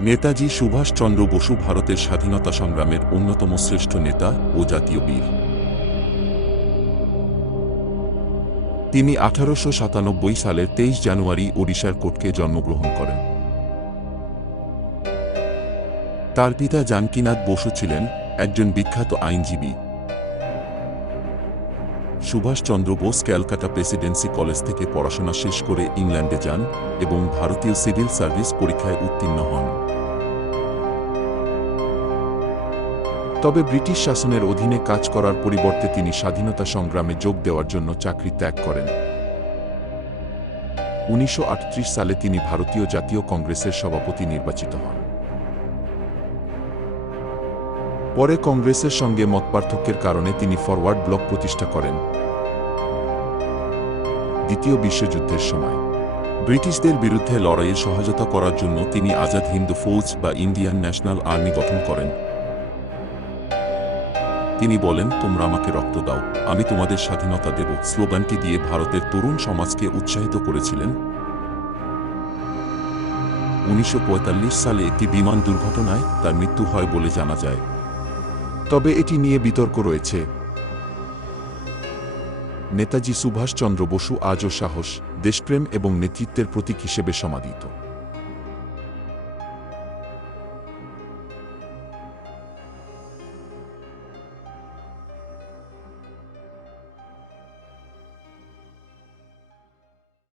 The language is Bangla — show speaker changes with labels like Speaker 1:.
Speaker 1: নেতাজি সুভাষচন্দ্র বসু ভারতের স্বাধীনতা সংগ্রামের অন্যতম শ্রেষ্ঠ নেতা ও জাতীয় বীর। তিনি আঠারোশো সাতানব্বই সালের তেইশ জানুয়ারি ওড়িশার কোটকে জন্মগ্রহণ করেন। তার পিতা জানকিনাথ বসু ছিলেন একজন বিখ্যাত আইনজীবী। Subhashchandra Bose Calcutta Presidency college থেকে পড়াশোনা শেষ করে ইংল্যান্ডে যান এবং ভারতীয় সিভিল সার্ভিস পরীক্ষায় উত্তীর্ণ হন। তবে ব্রিটিশ শাসনের অধীনে কাজ করার পরিবর্তে তিনি স্বাধীনতা সংগ্রামে যোগ দেওয়ার জন্য চাকরি ত্যাগ করেন। উনিশশো আটত্রিশ সালে তিনি ভারতীয় জাতীয় কংগ্রেসের সভাপতি নির্বাচিত হন। পরে কংগ্রেসের সঙ্গে মতপার্থক্যের কারণে তিনি ফরওয়ার্ড ব্লক প্রতিষ্ঠা করেন। দ্বিতীয় বিশ্বযুদ্ধের সময়। ব্রিটিশদের বিরুদ্ধে লড়াইয়ে সহায়তা করার জন্য তিনি আজাদ হিন্দু ফৌজ বা ইন্ডিয়ান ন্যাশনাল আর্মি গঠন করেন। তিনি বলেন, তোমরা আমাকে রক্ত দাও। আমি তোমাদের স্বাধীনতা দেব। স্লোগানটি দিয়ে ভারতের তরুণ সমাজকে উৎসাহিত করেছিলেন। উনিশশো পঁয়তাল্লিশ সালে একটি বিমান দুর্ঘটনায় তার মৃত্যু হয় বলে জানা যায়। তবে এটি নিয়ে বিতর্ক রয়েছে। নেতাজি সুভাষচন্দ্র বসু আজও সাহস, দেশপ্রেম এবং নেতৃত্বের প্রতীক হিসেবে সমাদিত।